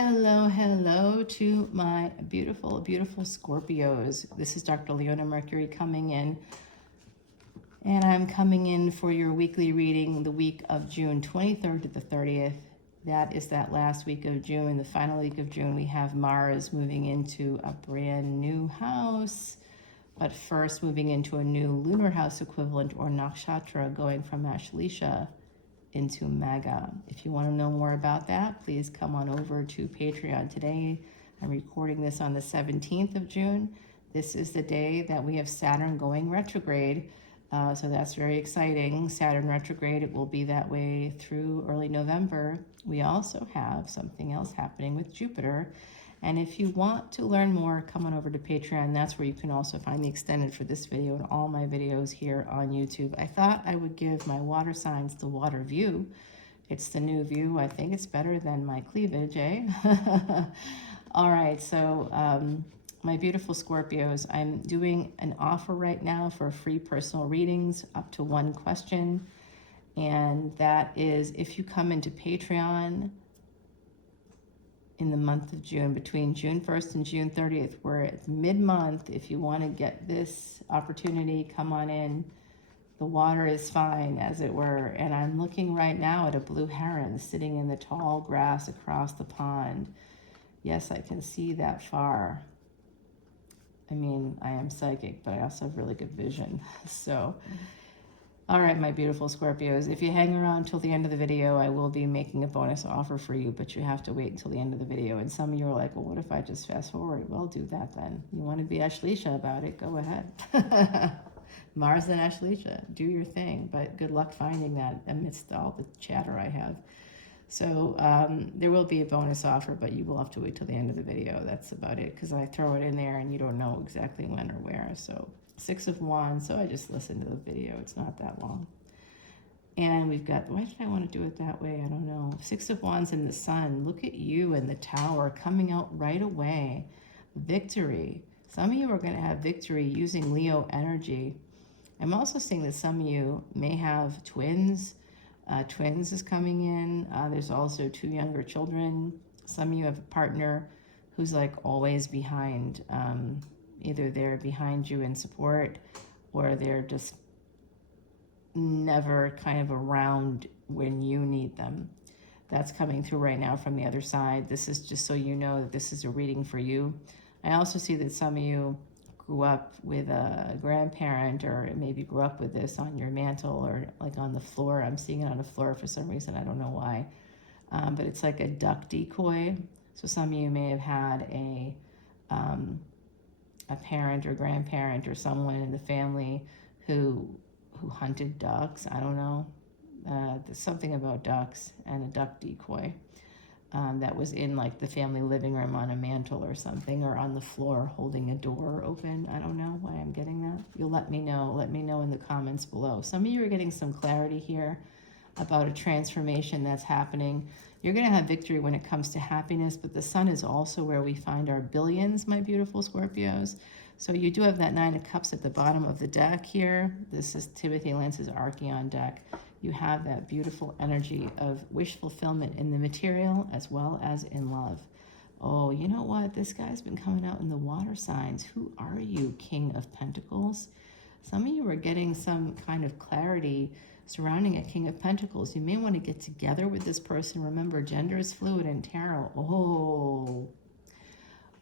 Hello to my beautiful, beautiful Scorpios. This is Dr. Leona Mercury coming in, and I'm coming in for your weekly reading the week of June 23rd to the 30th. That is that last week of June. The final week of June, we have Mars moving into a brand new house, but first moving into a new lunar house equivalent or nakshatra, going from Ashleisha into Maga. If you want to know more about that, please come on over to Patreon. Today, I'm recording this on the 17th of June. This is the day that we have Saturn going retrograde. So that's very exciting. Saturn retrograde, it will be that way through early November. We also have something else happening with Jupiter. And if you want to learn more, come on over to Patreon. That's where you can also find the extended for this video and all my videos here on YouTube. I thought I would give my water signs the water view. It's the new view. I think it's better than my cleavage, eh? All right, so my beautiful Scorpios, I'm doing an offer right now for free personal readings up to one question. And that is if you come into Patreon in the month of June, between June 1st and June 30th, we're at mid-month. If you want to get this opportunity, come on in. The water is fine, as it were. And I'm looking right now at a blue heron sitting in the tall grass across the pond. Yes, I can see that far. I mean, I am psychic, but I also have really good vision. So, all right, my beautiful Scorpios, if you hang around till the end of the video, I will be making a bonus offer for you, but you have to wait until the end of the video. And some of you are like, well, what if I just fast forward? Well, do that then. You want to be Ashleisha about it, go ahead. Mars and Ashleisha, do your thing, but good luck finding that amidst all the chatter I have. So there will be a bonus offer, but you will have to wait till the end of the video. That's about it, because I throw it in there and you don't know exactly when or where. So 6 of Wands, so I just listened to the video. It's not that long. And we've got, why did I want to do it that way? I don't know. 6 of Wands and the Sun. Look at you and the Tower coming out right away. Victory. Some of you are going to have victory using Leo energy. I'm also seeing that some of you may have twins. Twins is coming in. There's also 2 younger children. Some of you have a partner who's like always behind. Either they're behind you in support, or they're just never kind of around when you need them. That's coming through right now from the other side. This is just so you know that this is a reading for you. I also see that some of you grew up with a grandparent, or maybe grew up with this on your mantle or like on the floor. I'm seeing it on the floor for some reason. I don't know why. But it's like a duck decoy. So some of you may have had a parent or grandparent or someone in the family who hunted ducks. I don't know. There's something about ducks and a duck decoy that was in like the family living room on a mantle or something, or on the floor holding a door open. I don't know why I'm getting that. You'll let me know. Let me know in the comments below. Some of you are getting some clarity here about a transformation that's happening. You're going to have victory when it comes to happiness, but the Sun is also where we find our billions, my beautiful Scorpios. So you do have that 9 of Cups at the bottom of the deck here. This is Timothy Lance's Archeon deck. You have that beautiful energy of wish fulfillment in the material as well as in love. Oh, you know what? This guy's been coming out in the water signs. Who are you, King of Pentacles? Some of you are getting some kind of clarity surrounding a King of Pentacles. You may want to get together with this person. Remember, gender is fluid in tarot. Oh,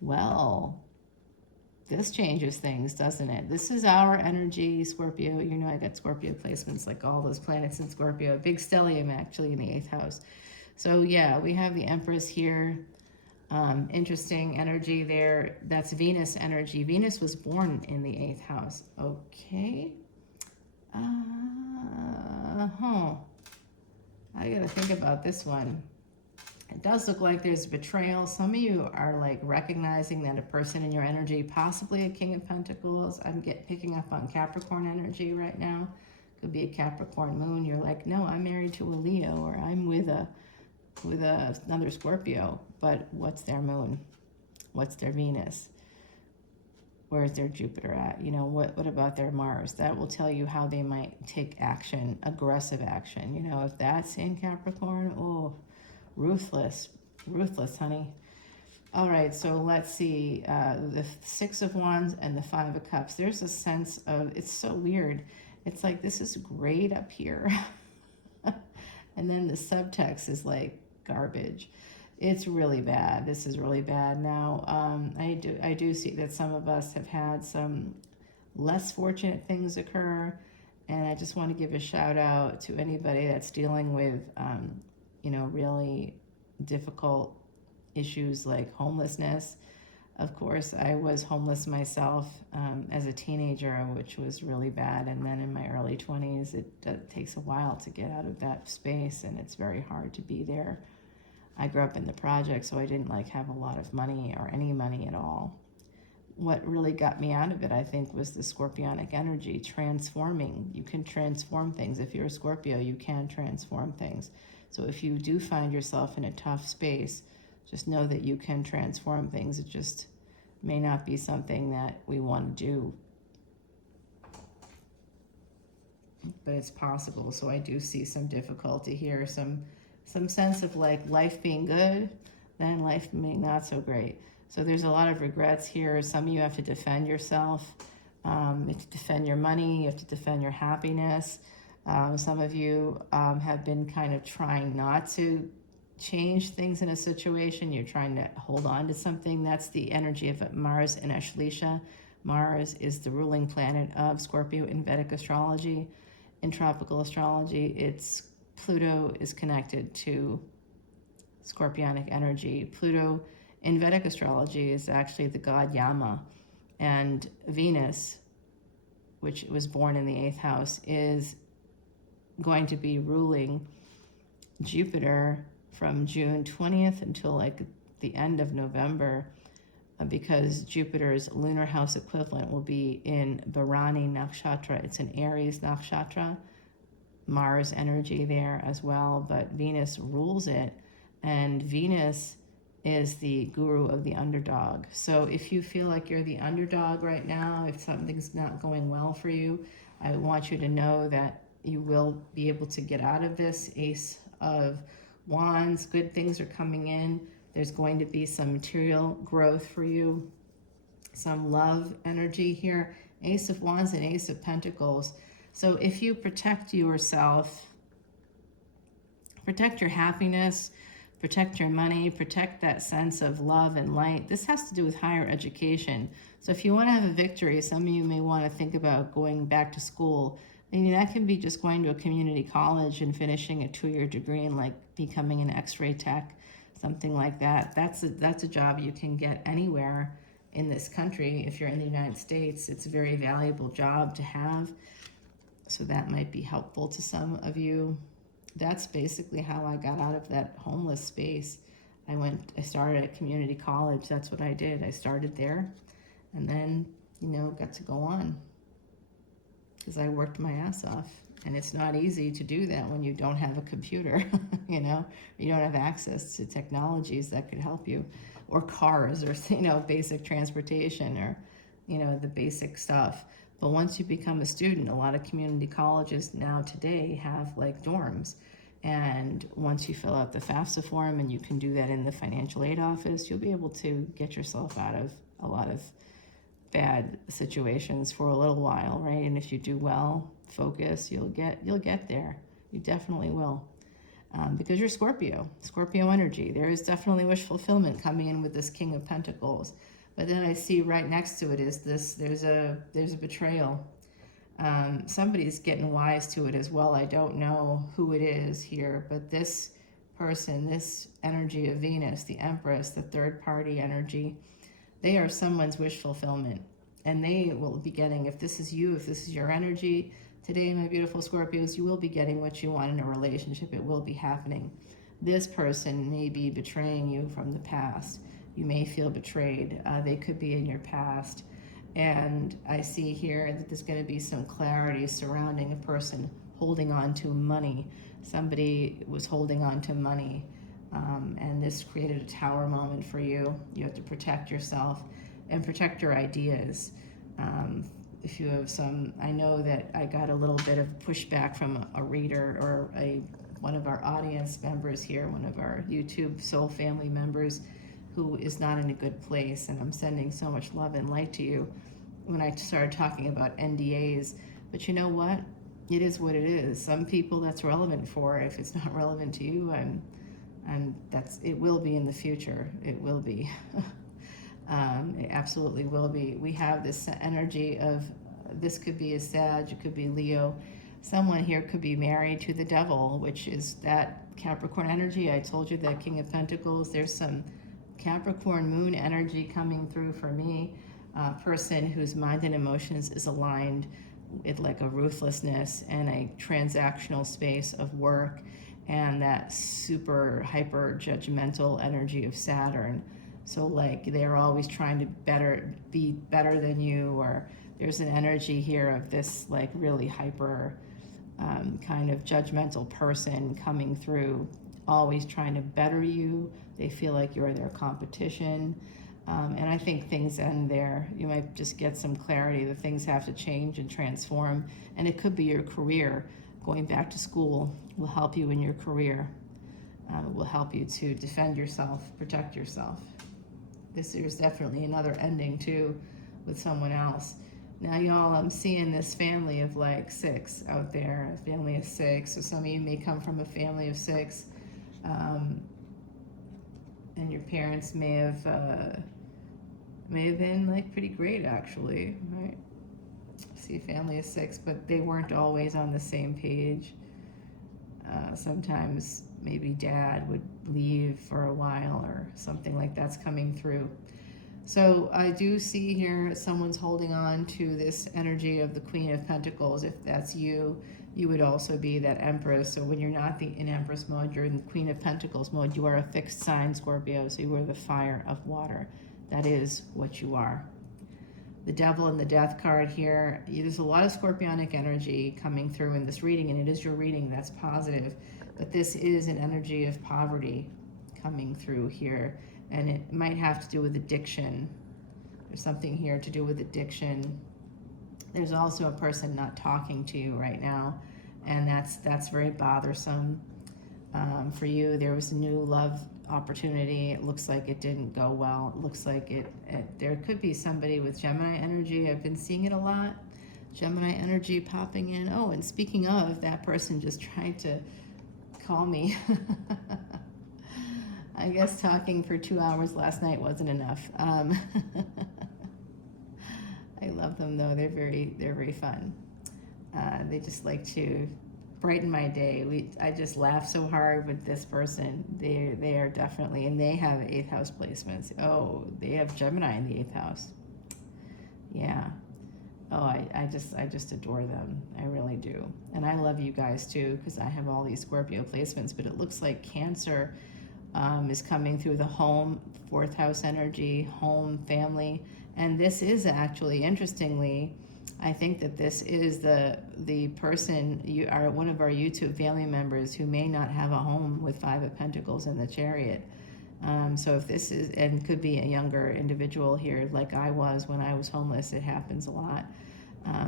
well, this changes things, doesn't it? This is our energy, Scorpio. You know I got Scorpio placements, like all those planets in Scorpio. Big stellium, actually, in the 8th house. So, yeah, we have the Empress here. Interesting energy there. That's Venus energy. Venus was born in the 8th house. Okay. I gotta think about this one. It does look like there's betrayal. Some of you are like recognizing that a person in your energy, possibly a King of Pentacles. I'm picking up on Capricorn energy right now. Could be a Capricorn moon. You're like, no, I'm married to a Leo, or I'm with another Scorpio. But what's their moon? What's their Venus? Where's their Jupiter at? You know, what about their Mars? That will tell you how they might take action, aggressive action. You know, if that's in Capricorn, oh, ruthless. Ruthless, honey. All right, so let's see. The Six of Wands and the Five of Cups. There's a sense of, it's so weird. It's like, this is great up here. And then the subtext is like garbage. It's really bad. This is really bad. Now, I do see that some of us have had some less fortunate things occur. And I just want to give a shout out to anybody that's dealing with, really difficult issues like homelessness. Of course, I was homeless myself as a teenager, which was really bad. And then in my early 20s, it takes a while to get out of that space, and it's very hard to be there. I grew up in the project, so I didn't have a lot of money or any money at all. What really got me out of it, I think, was the Scorpionic energy, transforming. You can transform things. If you're a Scorpio, you can transform things. So if you do find yourself in a tough space, just know that you can transform things. It just may not be something that we want to do, but it's possible. So I do see some difficulty here, some sense of life being good, then life being not so great. So there's a lot of regrets here. Some of you have to defend yourself. You have to defend your money. You have to defend your happiness. Some of you have been kind of trying not to change things in a situation. You're trying to hold on to something. That's the energy of Mars and Ashleisha. Mars is the ruling planet of Scorpio in Vedic astrology. In tropical astrology, Pluto is connected to Scorpionic energy. Pluto in Vedic astrology is actually the god Yama, and Venus, which was born in the 8th house, is going to be ruling Jupiter from June 20th until the end of November, because Jupiter's lunar house equivalent will be in Bharani Nakshatra. It's an Aries Nakshatra, Mars energy there as well, but Venus rules it, and Venus is the guru of the underdog. So if you feel like you're the underdog right now, if something's not going well for you, I want you to know that you will be able to get out of this. Ace of Wands, good things are coming in. There's going to be some material growth for you, some love energy here. Ace of Wands and Ace of Pentacles. So if you protect yourself, protect your happiness, protect your money, protect that sense of love and light. This has to do with higher education. So if you want to have a victory, some of you may want to think about going back to school. Maybe that can be just going to a community college and finishing a 2-year degree and becoming an X-ray tech, something like that. That's a job you can get anywhere in this country. If you're in the United States, it's a very valuable job to have. So that might be helpful to some of you. That's basically how I got out of that homeless space. I started at community college. That's what I did. I started there and then, got to go on because I worked my ass off. And it's not easy to do that when you don't have a computer, you don't have access to technologies that could help you, or cars, or, basic transportation, or, the basic stuff. But once you become a student, a lot of community colleges now today have dorms. And once you fill out the FAFSA form, and you can do that in the financial aid office, you'll be able to get yourself out of a lot of bad situations for a little while, right? And if you do well, focus, you'll get there. You definitely will. Because you're Scorpio energy. There is definitely wish fulfillment coming in with this King of Pentacles. But then I see right next to it is there's a betrayal. Somebody's getting wise to it as well. I don't know who it is here, but this person, this energy of Venus, the Empress, the third party energy, they are someone's wish fulfillment. And they will be getting, if this is you, if this is your energy, today, my beautiful Scorpios, you will be getting what you want in a relationship. It will be happening. This person may be betraying you from the past. You may feel betrayed. They could be in your past. And I see here that there's going to be some clarity surrounding a person holding on to money. Somebody was holding on to money, and this created a tower moment for you. You have to protect yourself and protect your ideas. If you have I know that I got a little bit of pushback from a reader or one of our audience members here, one of our YouTube soul family members who is not in a good place, and I'm sending so much love and light to you when I started talking about NDAs. But you know what? It is what it is. Some people that's relevant for. If it's not relevant to you, it will be in the future. It will be. It absolutely will be. We have this energy of, this could be a Sag, it could be Leo. Someone here could be married to the devil, which is that Capricorn energy. I told you that King of Pentacles. There's some Capricorn moon energy coming through for me. A person whose mind and emotions is aligned with like a ruthlessness and a transactional space of work, and that super hyper judgmental energy of Saturn. So like they're always trying to be better than you, or there's an energy here of this like really hyper kind of judgmental person coming through, always trying to better you. They feel like you're their competition. And I think things end there. You might just get some clarity that things have to change and transform. And it could be your career. Going back to school will help you in your career. It will help you to defend yourself, protect yourself. This is definitely another ending too with someone else. Now y'all, I'm seeing this family of like 6 out there, a family of 6. So some of you may come from a family of 6. And your parents may have been like pretty great actually, right? See a family of 6, but they weren't always on the same page. Sometimes maybe dad would leave for a while or something like that's coming through. So I do see here someone's holding on to this energy of the Queen of Pentacles. If that's you, you would also be that Empress. So when you're not in Empress mode, you're in Queen of Pentacles mode. You are a fixed sign, Scorpio, so you are the fire of water. That is what you are. The Devil and the Death card here. There's a lot of scorpionic energy coming through in this reading, and it is your reading, that's positive. But this is an energy of poverty coming through here, and it might have to do with addiction. There's something here to do with addiction. There's also a person not talking to you right now, and that's very bothersome. For you, there was a new love opportunity. It looks like it didn't go well. It looks like there could be somebody with Gemini energy. I've been seeing it a lot. Gemini energy popping in. Oh, and speaking of, that person just tried to call me. I guess talking for 2 hours last night wasn't enough. I love them though. They're very fun. They just like to brighten my day. I just laugh so hard with this person. They are definitely, and they have 8th house placements. Oh, they have Gemini in the 8th house. Yeah. Oh, I just adore them. I really do. And I love you guys too, because I have all these Scorpio placements, but it looks like Cancer is coming through the home, 4th house energy, home, family. And this is actually, interestingly, I think that this is the person, you are one of our YouTube family members who may not have a home with 5 of Pentacles in the Chariot. So if this is, and could be a younger individual here, like I was when I was homeless. It happens a lot.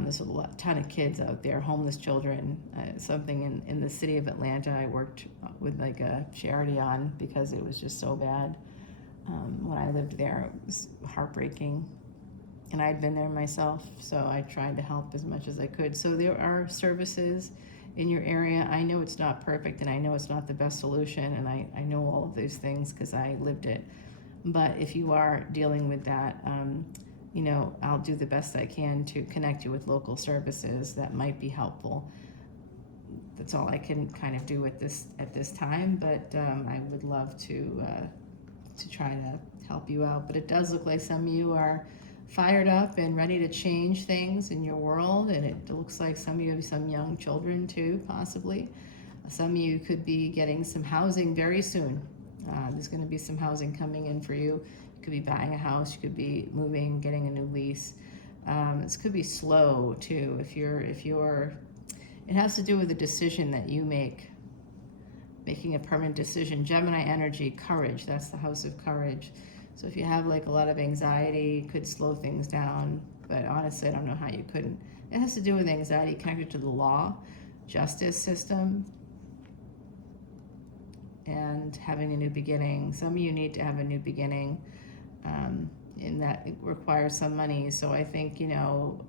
There's a ton of kids out there, homeless children. Something in the city of Atlanta I worked with like a charity on, because it was just so bad. When I lived there, it was heartbreaking. And I'd been there myself, so I tried to help as much as I could. So there are services in your area. I know it's not perfect, and I know it's not the best solution, and I know all of those things because I lived it. But if you are dealing with that, you know, I'll do the best I can to connect you with local services that might be helpful. That's all I can kind of do at this time, but I would love to try to help you out. But it does look like some of you are fired up and ready to change things in your world, and it looks like some of you have some young children too, possibly. Some of you could be getting some housing very soon. There's going to be some housing coming in for you. You could be buying a house, you could be moving, getting a new lease. This could be slow too. If you're, it has to do with the decision that you make, making a permanent decision. Gemini energy, courage, that's the house of courage. So if you have like a lot of anxiety, it could slow things down, but honestly, I don't know how you couldn't. It has to do with anxiety connected to the law, justice system. and having a new beginning. Some of you need to have a new beginning, and that it requires some money. So I think,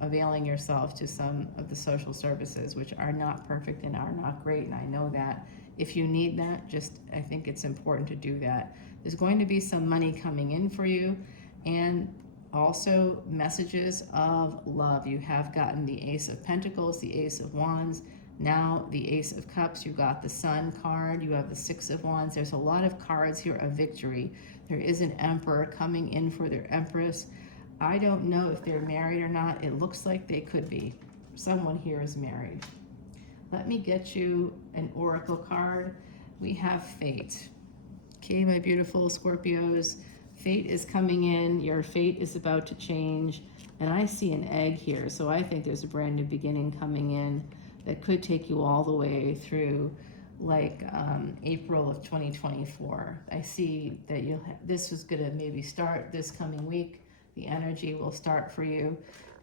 availing yourself to some of the social services, which are not perfect and are not great, and I know that. If you need that, I think it's important to do that. There's going to be some money coming in for you, and also messages of love. You have gotten the Ace of Pentacles, the Ace of Wands, now the Ace of Cups. You got the Sun card, you have the Six of Wands. There's a lot of cards here of victory. There is an Emperor coming in for their Empress. I don't know if they're married or not. It looks like they could be. Someone here is married. Let me get you an oracle card. We have Fate. Okay, my beautiful Scorpios. Fate is coming in. Your fate is about to change. And I see an egg here. So I think there's a brand new beginning coming in that could take you all the way through April of 2024. I see that this is going to maybe start this coming week. The energy will start for you.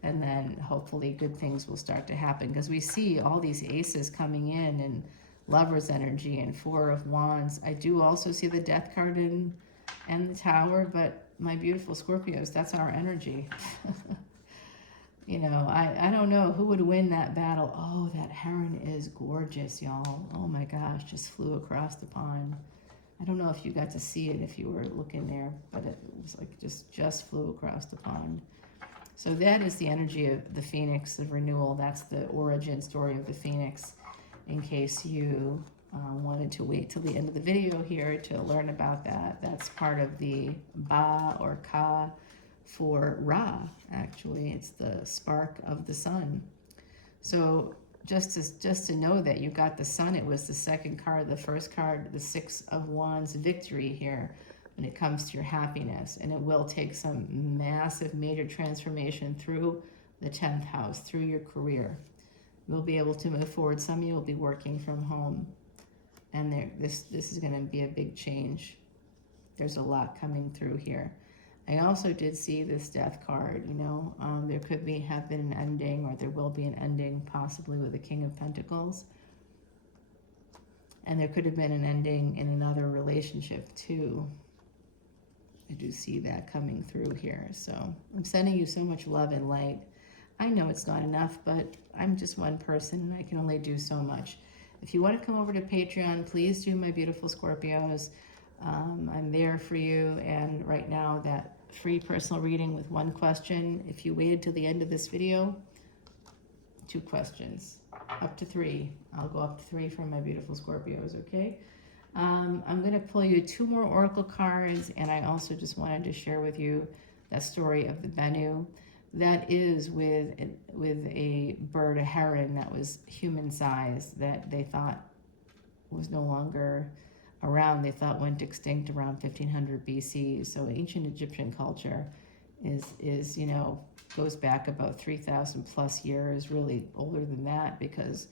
And then hopefully good things will start to happen, because we see all these aces coming in and Lover's energy and Four of Wands. I do also see the Death card and the Tower, but my beautiful Scorpios, that's our energy. I don't know who would win that battle. Oh, that heron is gorgeous, y'all. Oh my gosh, just flew across the pond. I don't know if you got to see it if you were looking there, but it was like just flew across the pond. So that is the energy of the Phoenix of renewal. That's the origin story of the Phoenix, in case you wanted to wait till the end of the video here to learn about that. That's part of the Ba or Ka for Ra, actually. It's the spark of the sun. So just to know that you got the sun, it was the second card. The first card, the Six of Wands, victory here when it comes to your happiness. And it will take some massive major transformation through the 10th house, through your career. You'll be able to move forward. Some of you will be working from home. And this is going to be a big change. There's a lot coming through here. I also did see this Death card, there could have been an ending, or there will be an ending, possibly with the King of Pentacles. And there could have been an ending in another relationship too. I do see that coming through here. So I'm sending you so much love and light. I know it's not enough, but I'm just one person and I can only do so much. If you want to come over to Patreon, please do, my beautiful Scorpios. I'm there for you. And right now, that free personal reading with one question. If you waited till the end of this video, 2 questions, up to 3. I'll go up to 3 for my beautiful Scorpios, okay? I'm going to pull you 2 more oracle cards, and I also just wanted to share with you that story of the Bennu. That is with a bird, a heron that was human size, that they thought was no longer around. They thought went extinct around 1500 BC. So ancient Egyptian culture is goes back about 3,000 plus years, really older than that, because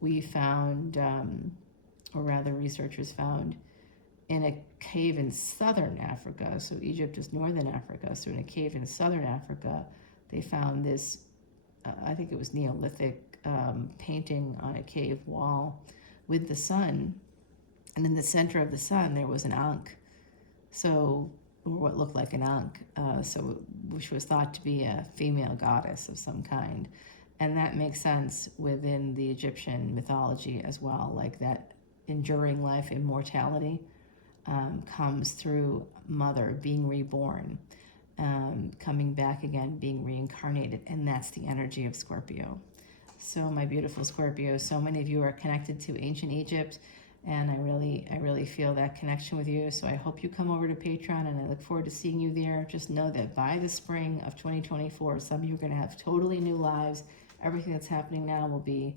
we found, or rather researchers found, in a cave in southern Africa. So Egypt is northern Africa. So in a cave in southern Africa, they found this, I think it was Neolithic painting on a cave wall with the sun. And in the center of the sun, there was an Ankh. So, or what looked like an Ankh, which was thought to be a female goddess of some kind. And that makes sense within the Egyptian mythology as well, like that enduring life, immortality, comes through mother being reborn, coming back again, being reincarnated, and that's the energy of Scorpio. So my beautiful Scorpio, so many of you are connected to ancient Egypt, and I really feel that connection with you. So I hope you come over to Patreon, and I look forward to seeing you there. Just know that by the spring of 2024, some of you are going to have totally new lives. Everything that's happening now will be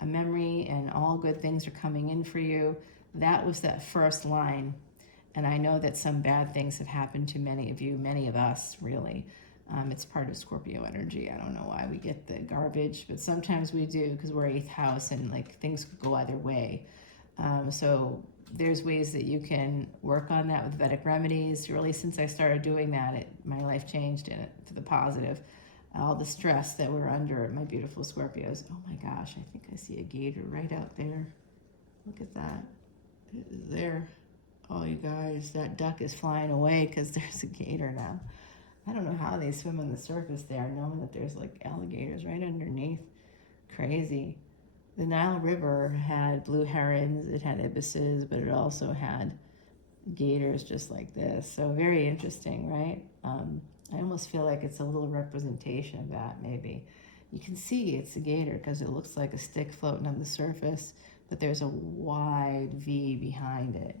a memory, and all good things are coming in for you. That was that first line. And I know that some bad things have happened to many of you, many of us, really. It's part of Scorpio energy. I don't know why we get the garbage, but sometimes we do, because we're 8th house and things could go either way. So there's ways that you can work on that with Vedic remedies. Really, since I started doing that, my life changed for the positive. All the stress that we're under, my beautiful Scorpios. Oh my gosh, I think I see a gator right out there. Look at that. It is there. Oh, you guys, that duck is flying away because there's a gator now. I don't know how they swim on the surface there, knowing that there's like alligators right underneath. Crazy. The Nile River had blue herons, it had ibises, but it also had gators just like this. So very interesting, right? I almost feel like it's a little representation of that, maybe. You can see it's a gator because it looks like a stick floating on the surface, but there's a wide V behind it.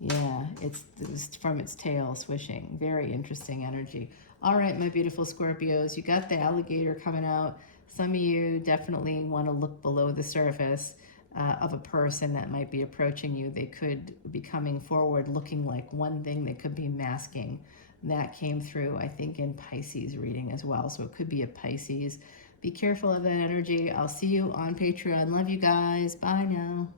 Yeah, it's from its tail swishing. Very interesting energy. All right, my beautiful Scorpios, you got the alligator coming out. Some of you definitely want to look below the surface of a person that might be approaching you. They could be coming forward looking like one thing, they could be masking. That came through, I think, in Pisces reading as well. So it could be a Pisces. Be careful of that energy. I'll see you on Patreon. Love you guys. Bye now.